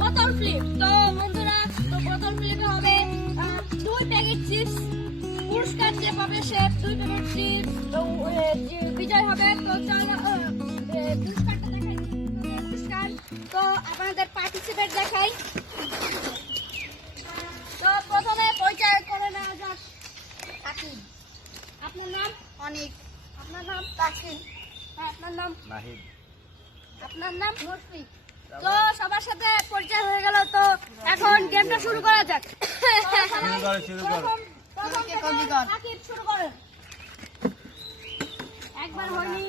বোতল ফ্লিপ। তো বন্ধুরা, তো বোতল ফ্লিপে হবে 2 প্যাকেট চিপস। পুরস্কার যে পাবে সে 2 প্যাকেট চিপস বিজয় হবে। তো চলো পুরস্কারটা দেখাই। পুরস্কার তো আপনাদের পার্টিসিপেট দেখাই। তো প্রথমে পরিচয় করে নেওয়া যাক। সাকিব। আপনার নাম? অনেক। আপনার নাম? তাসিন। আপনার নাম? নাহিদ। আপনার নাম? মুশফিক। তো সবার সাথে পরিচয় হয়ে গেল। তো এখন গেমটা শুরু করা যাক। প্রথম সাকিব শুরু করেন। একবার হয়নি,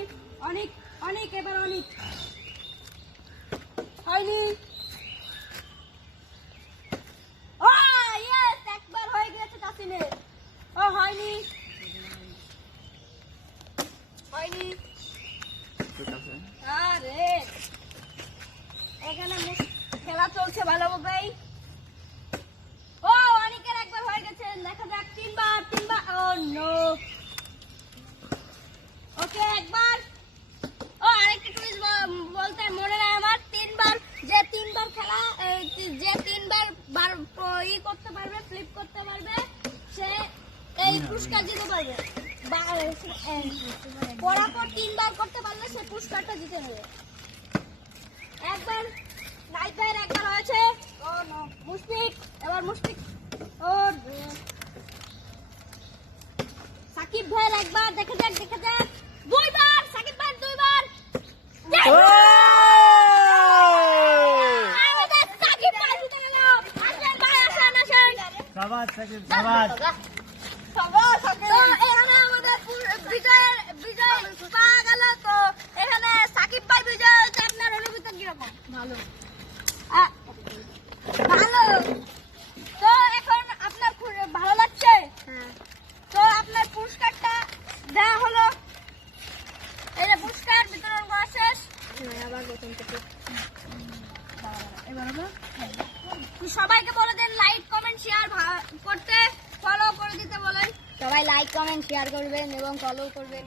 অনেক অনেক, এবার অনেক হয়নি। ও ইয়েস, একবার হয়ে গেছে তাসিনের। ও হয়নি, হয়নি। আরে এখানে খেলা চলছে ভালোভাবেই। ও অনেকের একবার হয়ে গেছে, দেখা যাক। তিনবার ও নো। ওকে একবার। ও আরেকটা টুইস্ট বলতে মনে নাই আমার। যে তিনবার খেলা, যে তিনবার করতে পারবে, ফ্লিপ করতে পারবে, সে এই পুরস্কার জিতে পারবে। পরাপর তিনবার করতে পারলে সে পুরস্কারটা জিতে নেবে। একবার নাইট ভাইয়ের একবার হয়েছে। ও নো। মুশফিক, এবার মুশফিক। ও সাকিব ভাইয়ের একবার, দেখা যাক। দুইবার সাকিব ভাইয়ের, দুইবার। আমাদের সাকিব ভাই জিতে গেল। আসেন ভাই, আসেন। সাবাস সাকিব, সাবাস। তো এখানে আমাদের বিজয় পাওয়া গেল। তো এখানে সাকিব ভাই বিজয় হয়েছে। আপনার অনুভূতি কিরকম? ভালো। ভালো। তো এখন আপনার ভালো লাগছে? হ্যাঁ। তো আপনার পুরস্কারটা দেওয়া হলো। এই যে পুরস্কার বিতরণ করা শেষ। আবার প্রথম থেকে। এবার সবাইকে বলে দেন লাইক কমেন্ট শেয়ার করতে, ফলো করে দিতে বলেন। সবাই লাইক কমেন্ট শেয়ার করবেন এবং ফলো করবেন।